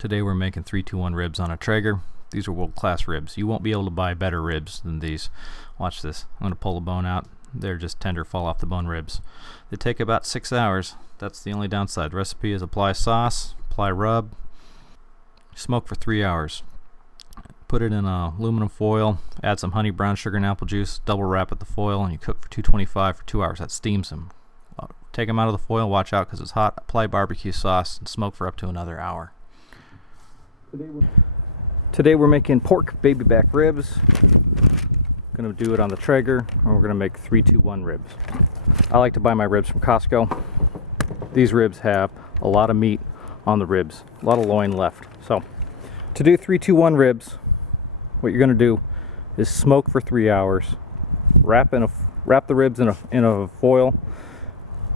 Today we're making 3-2-1 ribs on a Traeger. These are world-class ribs. You won't be able to buy better ribs than these. Watch this. I'm going to pull the bone out. They're just tender, fall off the bone ribs. They take about 6 hours. That's the only downside. The recipe is apply sauce, apply rub, smoke for 3 hours. Put it in aluminum foil, add some honey, brown sugar, and apple juice, double wrap it the foil, and you cook for 225 for 2 hours. That steams them. Take them out of the foil, watch out because it's hot, apply barbecue sauce, and smoke for up to another hour. Today we're making pork baby back ribs. Going to do it on the Traeger, and we're going to make 3-2-1 ribs. I like to buy my ribs from Costco. These ribs have a lot of meat on the ribs, a lot of loin left. So to do 3-2-1 ribs, what you're going to do is smoke for 3 hours, wrap the ribs in a foil,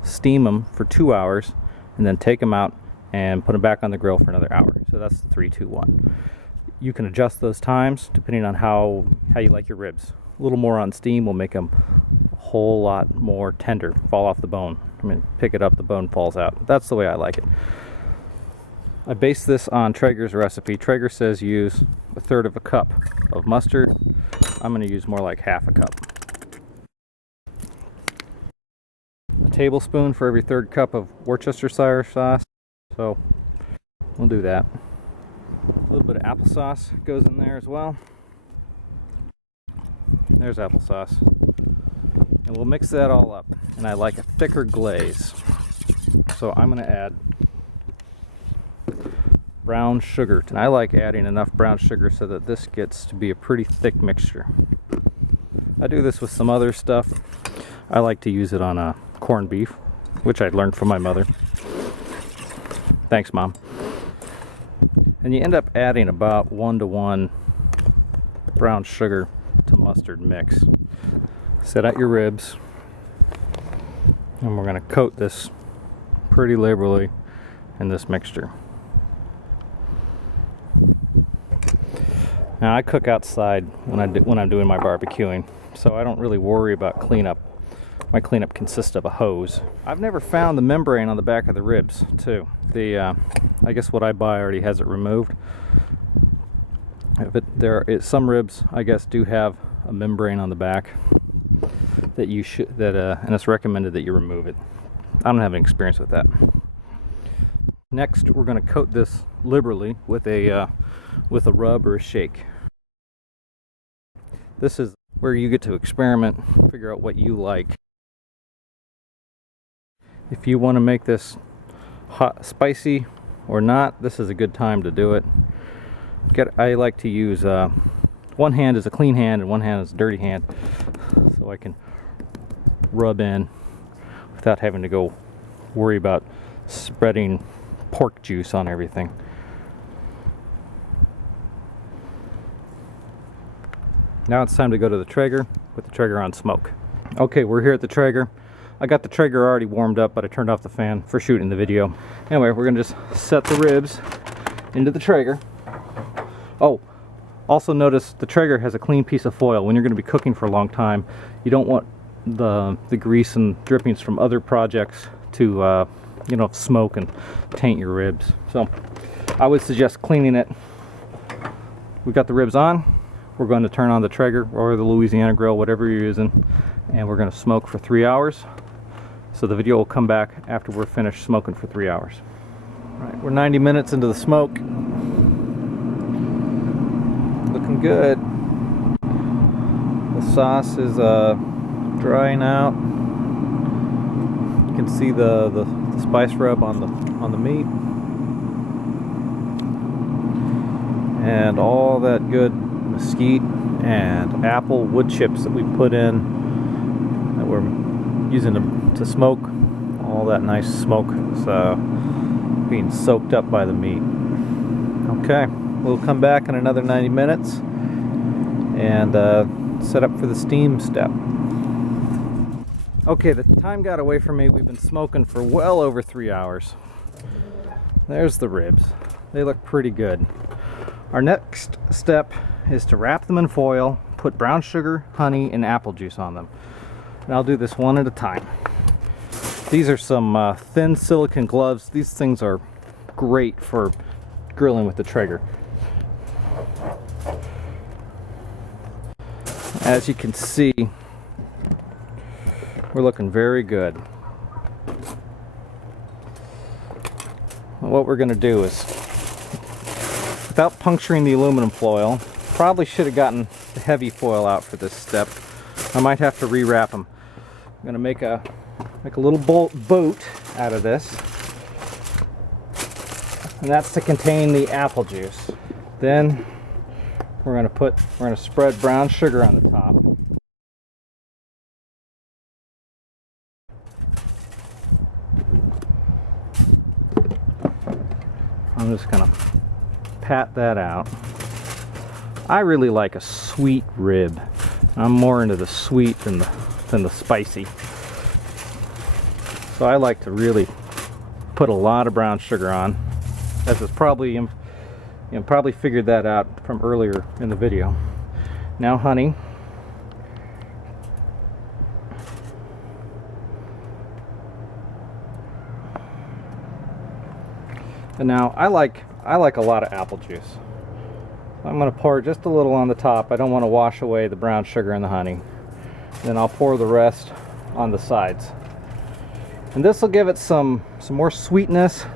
steam them for 2 hours, and then take them out and put them back on the grill for another hour. So that's the 3-2-1. You can adjust those times depending on how you like your ribs. A little more on steam will make them a whole lot more tender, fall off the bone. I mean, pick it up, the bone falls out. That's the way I like it. I base this on Traeger's recipe. Traeger says use 1/3 cup of mustard. I'm going to use more like 1/2 cup. A tablespoon for every 1/3 cup of Worcestershire sauce. So we'll do that. A little bit of applesauce goes in there as well. There's applesauce. And we'll mix that all up. And I like a thicker glaze. So I'm going to add brown sugar. And I like adding enough brown sugar so that this gets to be a pretty thick mixture. I do this with some other stuff. I like to use it on corned beef, which I learned from my mother. Thanks, Mom. And you end up adding about 1-to-1 brown sugar to mustard mix. Set out your ribs, and we're going to coat this pretty liberally in this mixture. Now I cook outside when I'm doing my barbecuing, so I don't really worry about cleanup. My cleanup consists of a hose. I've never found the membrane on the back of the ribs, too. I guess what I buy already has it removed. But some ribs, I guess, do have a membrane on the back that and it's recommended that you remove it. I don't have any experience with that. Next, we're going to coat this liberally with a rub or a shake. This is where you get to experiment, figure out what you like. If you want to make this hot, spicy or not, this is a good time to do it. I like to use one hand is a clean hand and one hand is a dirty hand, so I can rub in without having to go worry about spreading pork juice on everything. Now it's time to go to the Traeger with the Traeger on smoke. Okay, we're here at the Traeger. I got the Traeger already warmed up, but I turned off the fan for shooting the video. Anyway, we're going to just set the ribs into the Traeger. Oh, also notice the Traeger has a clean piece of foil. When you're going to be cooking for a long time, you don't want the grease and drippings from other projects to smoke and taint your ribs. So I would suggest cleaning it. We got the ribs on. We're going to turn on the Traeger or the Louisiana grill, whatever you're using, and we're going to smoke for 3 hours. So the video will come back after we're finished smoking for 3 hours. All right, we're 90 minutes into the smoke. Looking good. The sauce is drying out. You can see the spice rub on the meat, and all that good mesquite and apple wood chips that we put in that we're using to smoke. All that nice smoke is being soaked up by the meat. Okay, we'll come back in another 90 minutes and set up for the steam step. Okay, the time got away from me. We've been smoking for well over 3 hours. There's the ribs. They look pretty good. Our next step is to wrap them in foil, put brown sugar, honey, and apple juice on them. And I'll do this one at a time. These are some thin silicone gloves. These things are great for grilling with the Traeger. As you can see, we're looking very good. What we're going to do is, without puncturing the aluminum foil, probably should have gotten the heavy foil out for this step. I might have to rewrap them. I'm going to make a little boat out of this, and that's to contain the apple juice. Then we're going to spread brown sugar on the top. I'm just going to pat that out. I really like a sweet rib. I'm more into the sweet than the spicy. So I like to really put a lot of brown sugar on. As is probably, probably figured that out from earlier in the video. Now honey. And now I like a lot of apple juice. I'm going to pour just a little on the top. I don't want to wash away the brown sugar and the honey. Then I'll pour the rest on the sides. And this will give it some more sweetness.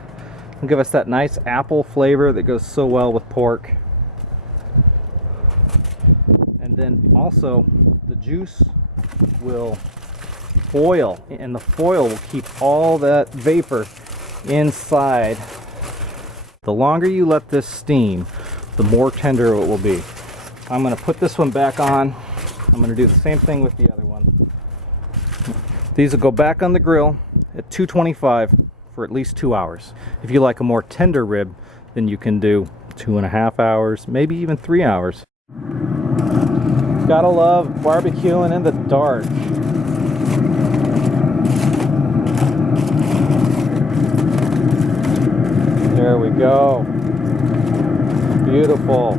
It'll give us that nice apple flavor that goes so well with pork. And then also the juice will foil, and the foil will keep all that vapor inside. The longer you let this steam, the more tender it will be. I'm going to put this one back on. I'm going to do the same thing with the other one. These will go back on the grill at 225 for at least 2 hours. If you like a more tender rib, then you can do 2.5 hours, maybe even 3 hours. Gotta love barbecuing in the dark. There we go. Beautiful.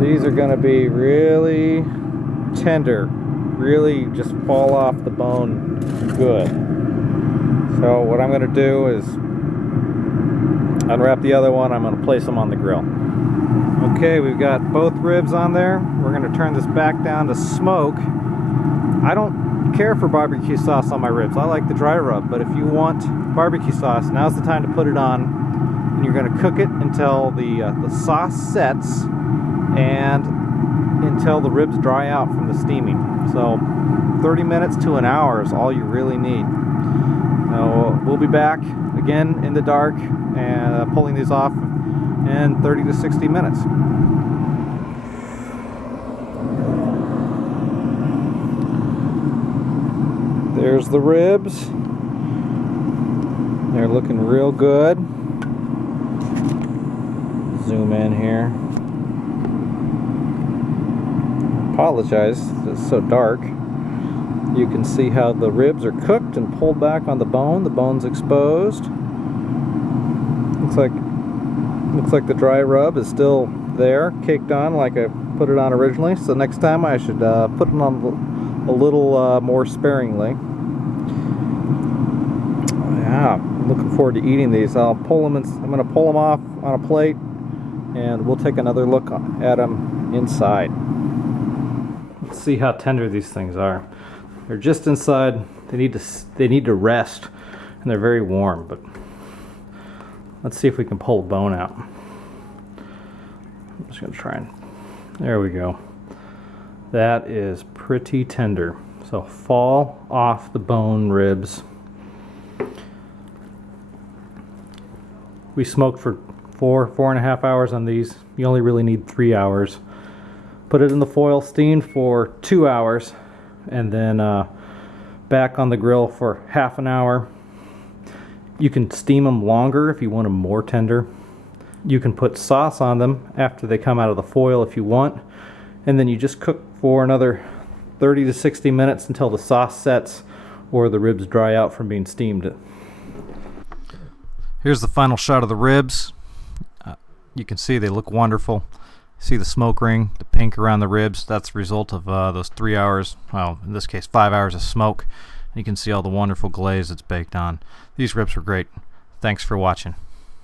These are going to be really tender, really just fall off the bone good. So what I'm going to do is unwrap the other one. I'm going to place them on the grill. Okay, we've got both ribs on there. We're going to turn this back down to smoke. I don't care for barbecue sauce on my ribs. I like the dry rub, but if you want barbecue sauce, now's the time to put it on, and you're going to cook it until the sauce sets and until the ribs dry out from the steaming. So 30 minutes to an hour is all you really need. So we'll be back again in the dark and pulling these off in 30 to 60 minutes. There's the ribs. They're looking real good. Zoom in here. Apologize, it's so dark. You can see how the ribs are cooked and pulled back on the bone. The bone's exposed. Looks like the dry rub is still there, caked on like I put it on originally. So next time I should put it on a little more sparingly. Yeah, I'm looking forward to eating these. I'm going to pull them off on a plate, and we'll take another look at them inside. Let's see how tender these things are. They're just inside. They need to rest, and they're very warm. But let's see if we can pull the bone out. I'm just going to try and. There we go. That is pretty tender. So fall off the bone ribs. We smoked for 4.5 hours on these. You only really need 3 hours. Put it in the foil, steamed for 2 hours, and then back on the grill for half an hour. You can steam them longer if you want them more tender. You can put sauce on them after they come out of the foil if you want, and then you just cook for another 30 to 60 minutes until the sauce sets or the ribs dry out from being steamed. Here's the final shot of the ribs. You can see they look wonderful. See the smoke ring, the pink around the ribs. That's the result of those 3 hours, well, in this case 5 hours of smoke. And you can see all the wonderful glaze that's baked on. These ribs were great. Thanks for watching.